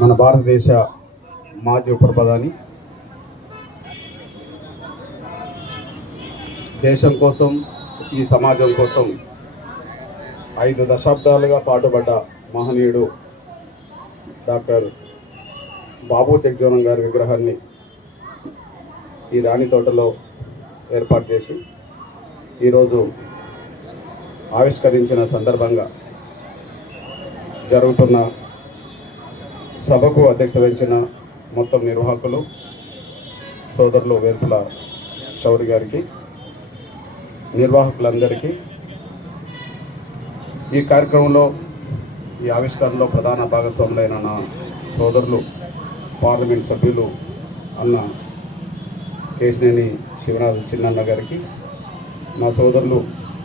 మన భారతదేశ మాజీ ఉప ప్రధాని దేశం కోసం ఈ సమాజం కోసం ఐదు దశాబ్దాలుగా పాటుపడ్డ మహనీయుడు డాక్టర్ బాబు జగ్జీవనం గారి విగ్రహాన్ని ఈ రాణి తోటలో ఏర్పాటు చేసి ఈరోజు ఆవిష్కరించిన సందర్భంగా జరుగుతున్న సభకు అధ్యక్షత వహించిన మొత్తం నిర్వాహకులు సోదరులు వేర్పుల చౌరి గారికి నిర్వాహకులందరికీ ఈ కార్యక్రమంలో ఈ ఆవిష్కరణలో ప్రధాన భాగస్వాములైన నా సోదరులు పార్లమెంట్ సభ్యులు అన్న కేసినేని శివనాథ్ చిన్నన్న గారికి మా సోదరులు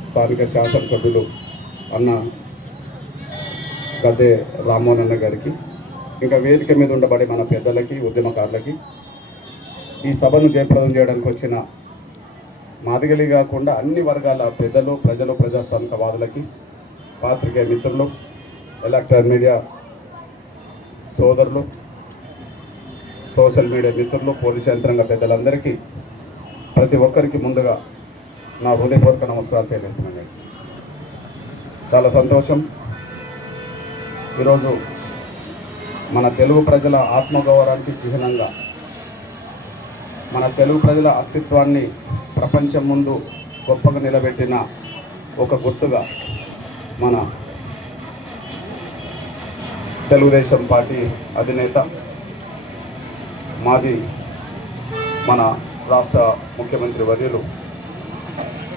స్థానిక శాసనసభ్యులు అన్న గద్దె రామ్మోహన్ అన్న గారికి ఇంకా వేదిక మీద ఉండబడే మన పెద్దలకి ఉద్యమకారులకి ఈ సభను జయప్రదం చేయడానికి వచ్చిన మాదిగలి కాకుండా అన్ని వర్గాల పెద్దలు ప్రజలు ప్రజాస్వామికవాదులకి పాత్రికేయ మిత్రులు ఎలక్ట్రానిక్ మీడియా సోదరులు సోషల్ మీడియా మిత్రులు పోలీసు యంత్రాంగ పెద్దలందరికీ ప్రతి ఒక్కరికి ముందుగా నా హృదయపూర్వక నమస్కారాలు తెలియజేస్తున్నాను. చాలా సంతోషం. ఈరోజు మన తెలుగు ప్రజల ఆత్మగౌరవానికి చిహ్నంగా మన తెలుగు ప్రజల అస్తిత్వాన్ని ప్రపంచం ముందు గొప్పగా నిలబెట్టిన ఒక గుర్తుగా మన తెలుగుదేశం పార్టీ అధినేత మాది మన రాష్ట్ర ముఖ్యమంత్రి వర్యులు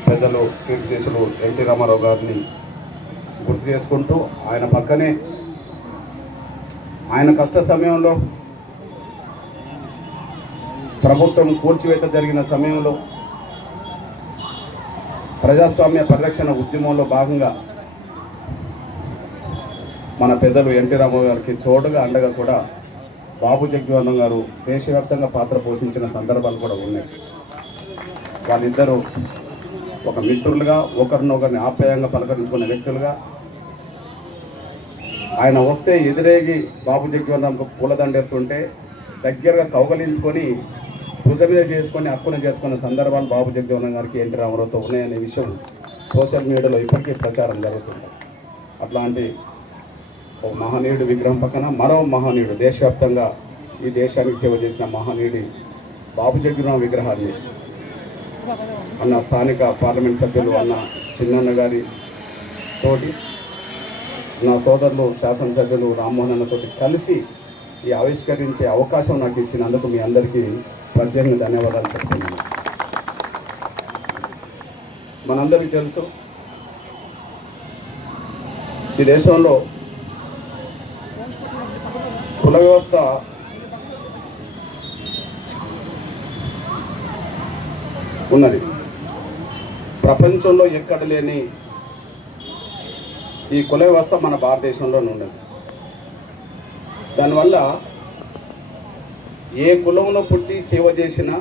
పెద్దలు కీర్తిశేషులు ఎన్టీ రామారావు గారిని గుర్తు చేసుకుంటూ ఆయన పక్కనే ఆయన కష్ట సమయంలో ప్రభుత్వం కూల్చివేత జరిగిన సమయంలో ప్రజాస్వామ్య పరిరక్షణ ఉద్యమంలో భాగంగా మన పెద్దలు ఎన్టీ రామారావు గారికి తోడుగా అండగా కూడా బాబు జగ్జీవనం గారు దేశవ్యాప్తంగా పాత్ర పోషించిన సందర్భాలు కూడా ఉన్నాయి. వాళ్ళిద్దరూ ఒక మిత్రులుగా ఒకరినొకరిని ఆప్యాయంగా పలకరించుకునే వ్యక్తులుగా ఆయన వస్తే ఎదురేగి బాబు జగ్జీవనంకు పూలదండెత్తుంటే దగ్గరగా కౌగలించుకొని భుజ మీద చేసుకొని అప్పులు చేసుకున్న సందర్భాలు బాబు జగ్జీవనం గారికి ఎన్టీ రామారావుతో ఉన్నాయనే విషయం సోషల్ మీడియాలో ఇప్పటికీ ప్రచారం జరుగుతుంది. అట్లాంటి ఒక మహనీయుడు విగ్రహం పక్కన మరో మహనీయుడు దేశవ్యాప్తంగా ఈ దేశానికి సేవ చేసిన మహనీయుడి బాబు జగ్జీవనం విగ్రహాన్ని అన్న స్థానిక పార్లమెంట్ సభ్యులు అన్న చిన్నన్న గారి తోటి నా సోదరులు శాసనసభ్యులు రామ్మోహన్ అన్నతోటి కలిసి ఈ ఆవిష్కరించే అవకాశం నాకు ఇచ్చినందుకు మీ అందరికీ ప్రత్యేకంగా ధన్యవాదాలు చెప్తున్నాను. మనందరికీ తెలుసు ఈ దేశంలో కుల వ్యవస్థ ఉన్నది. ప్రపంచంలో ఎక్కడ లేని ఈ కుల వ్యవస్థ మన భారతదేశంలోనే ఉన్నది. దానివల్ల ఏ కులంలో పుట్టి సేవ చేసినా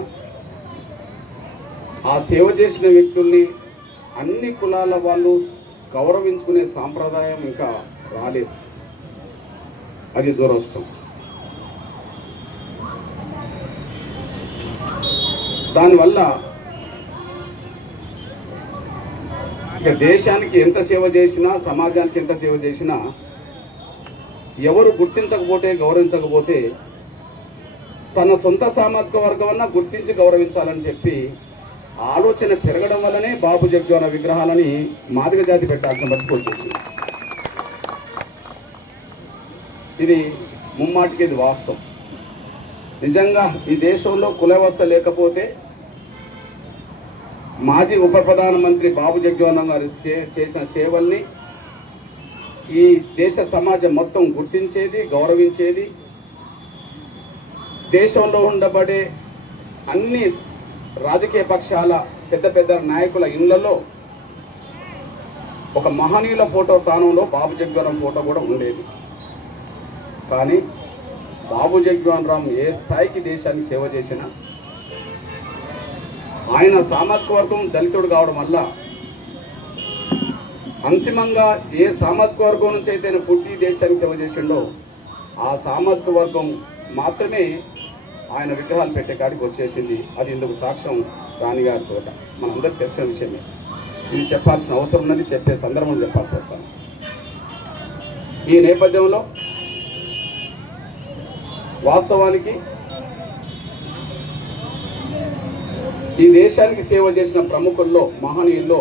ఆ సేవ చేసిన వ్యక్తుల్ని అన్ని కులాల వాళ్ళు గౌరవించుకునే సాంప్రదాయం ఇంకా రాలేదు. అది దురవస్థం దానివల్ల ఇక దేశానికి ఎంత సేవ చేసినా సమాజానికి ఎంత సేవ చేసినా ఎవరు గుర్తించకపోతే గౌరవించకపోతే తన సొంత సామాజిక వర్గం గుర్తించి గౌరవించాలని చెప్పి ఆలోచన పెరగడం వల్లనే బాబు జగ్జోన విగ్రహాలని మాదిగ జాతి పెట్టాల్సిన బతికి ఇది ముమ్మాటికి ఇది వాస్తవం. నిజంగా ఈ దేశంలో కుల వ్యవస్థ లేకపోతే మాజీ ఉప ప్రధానమంత్రి బాబు జగ్జీవనం గారు సే- చేసిన సేవల్ని ఈ దేశ సమాజం మొత్తం గుర్తించేది గౌరవించేది. దేశంలో ఉండబడే అన్ని రాజకీయ పక్షాల పెద్ద పెద్ద నాయకుల ఇళ్ళలో ఒక మహనీయుల ఫోటో స్థానంలో బాబు జగ్జీవనం ఫోటో కూడా ఉండేది. కానీ బాబు జగ్జీవన్ రామ్ ఏ స్థాయికి దేశానికి సేవ చేసినా ఆయన సామాజిక వర్గం దళితుడు కావడం వల్ల అంతిమంగా ఏ సామాజిక వర్గం నుంచి అయితే ఆయన పుట్టి దేశానికి సేవ చేసిండో ఆ సామాజిక వర్గం మాత్రమే ఆయన విగ్రహాలు పెట్టే కాడికి వచ్చేసింది. అది ఇందుకు సాక్ష్యం రాణిగారి తోట. మనందరికి తెలిసిన విషయమే. ఇది చెప్పాల్సిన అవసరం ఉన్నది చెప్పే సందర్భం చెప్పాల్సి వస్తాను. ఈ నేపథ్యంలో వాస్తవానికి ఈ దేశానికి సేవ చేసిన ప్రముఖుల్లో మహనీయుల్లో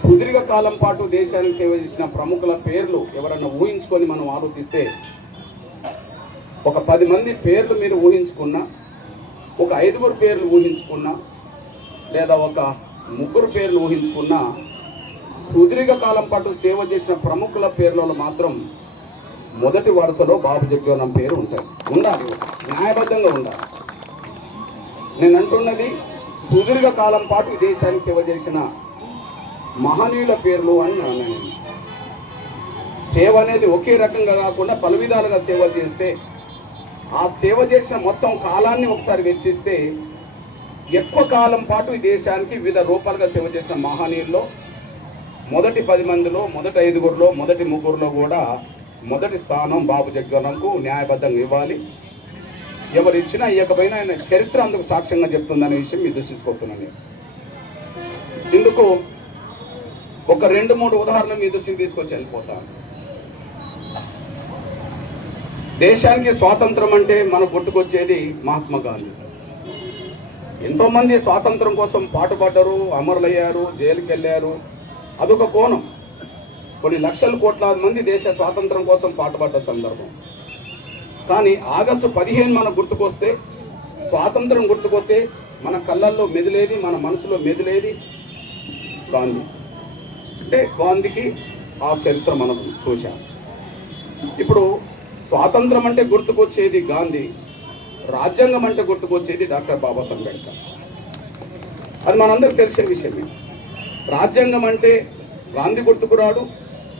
సుదీర్ఘ కాలం పాటు దేశానికి సేవ చేసిన ప్రముఖుల పేర్లు ఎవరన్నా ఊహించుకొని మనం ఆలోచిస్తే ఒక పది మంది పేర్లు మీరు ఊహించుకున్నా ఒక ఐదుగురు పేర్లు ఊహించుకున్నా లేదా ఒక ముగ్గురు పేర్లు ఊహించుకున్నా సుదీర్ఘ కాలం పాటు సేవ చేసిన ప్రముఖుల పేర్లలో మాత్రం మొదటి వరుసలో బాబు జగ్జోనం పేరు ఉంటాయి ఉండాలి. న్యాయబద్ధంగా ఉండాలి. నేను అంటున్నది సుదీర్ఘ కాలం పాటు ఈ దేశానికి సేవ చేసిన మహనీయుల పేర్లు అని అన్నాను. సేవ అనేది ఒకే రకంగా కాకుండా పలు విధాలుగా సేవ చేస్తే ఆ సేవ చేసిన మొత్తం కాలాన్ని ఒకసారి వెచ్చిస్తే ఎక్కువ కాలం పాటు ఈ దేశానికి వివిధ రూపాలుగా సేవ చేసిన మహనీయుల్లో మొదటి పది మందిలో మొదటి ఐదుగురిలో మొదటి ముగ్గురులో కూడా మొదటి స్థానం బాబు జగ్జీవనంకు న్యాయబద్ధంగా ఇవ్వాలి ఎవరు ఇచ్చినా ఇవ్వకపోయినా ఆయన చరిత్ర అందుకు సాక్ష్యంగా చెప్తుందనే విషయం మీరు దృష్టించుకుంటున్నాను ఇందుకు ఒక రెండు మూడు ఉదాహరణలు మీ దృష్టిని తీసుకొచ్చి వెళ్ళిపోతాను దేశానికి స్వాతంత్రం అంటే మన గుర్తుకొచ్చేది మహాత్మా గాంధీ. ఎంతోమంది స్వాతంత్రం కోసం పాటుపడ్డారు అమరులయ్యారు జైలుకి వెళ్ళారు అదొక కోణం. కొన్ని లక్షల కోట్లాది మంది దేశ స్వాతంత్రం కోసం పాటుపడ్డ సందర్భం. కానీ ఆగస్టు పదిహేను మనకు గుర్తుకొస్తే స్వాతంత్రం గుర్తుకొస్తే మన కళ్ళల్లో మెదిలేది మన మనసులో మెదిలేది గాంధీ. అంటే గాంధీకి ఆ చరిత్ర మనం చూశాం. ఇప్పుడు స్వాతంత్రం అంటే గుర్తుకొచ్చేది గాంధీ రాజ్యాంగం అంటే గుర్తుకొచ్చేది డాక్టర్ బాబాసాహెబ్ అంబేద్కర్. అది మనందరికి తెలిసే విషయమే. రాజ్యాంగం అంటే గాంధీ గుర్తుకు రాడు